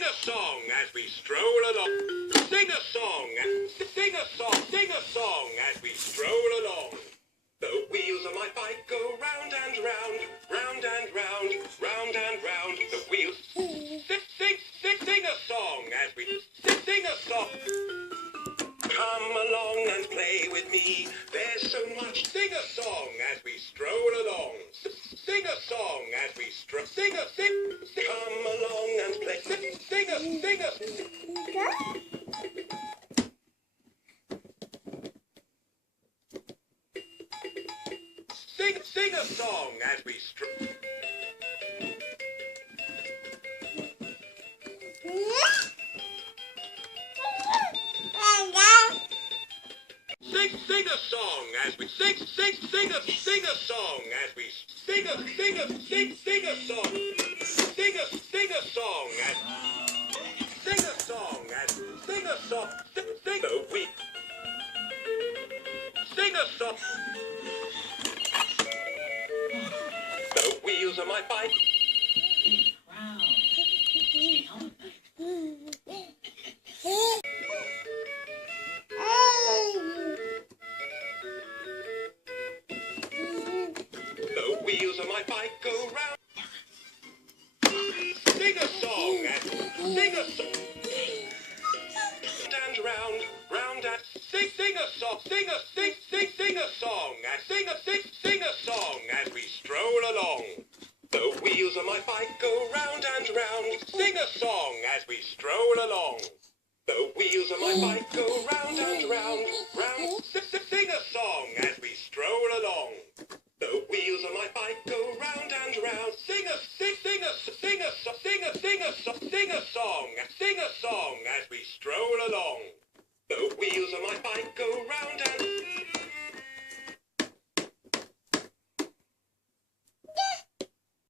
Sing a song as we stroll along. Sing a song, sing a song, sing a song as we stroll along. The wheels of my bike go round and round, round and round, round and round. The wheels sing a song as we sing a song. Come along and play with me. There's so much. Sing a song as we stroll along. Sing a song as we stroll. Sing. Come along and play. Sing a. Sing a song as we stroll. Sing a song as we sing a song as we sing a song. Sing a song as sing a song as sing a song. Sing a we sing a song. The wheels of my bike. Wow. The wheels of my bike go round. Sing a song and sing a song. And round, round and sing a song. Sing a song and sing a song as we stroll along. The wheels of my bike go round and round. Sing a song as we stroll along. The wheels of my bike go round and round, round. Sing a song as we stroll along. The wheels of my bike go round and round. Sing a song as we stroll along. The wheels of my bike go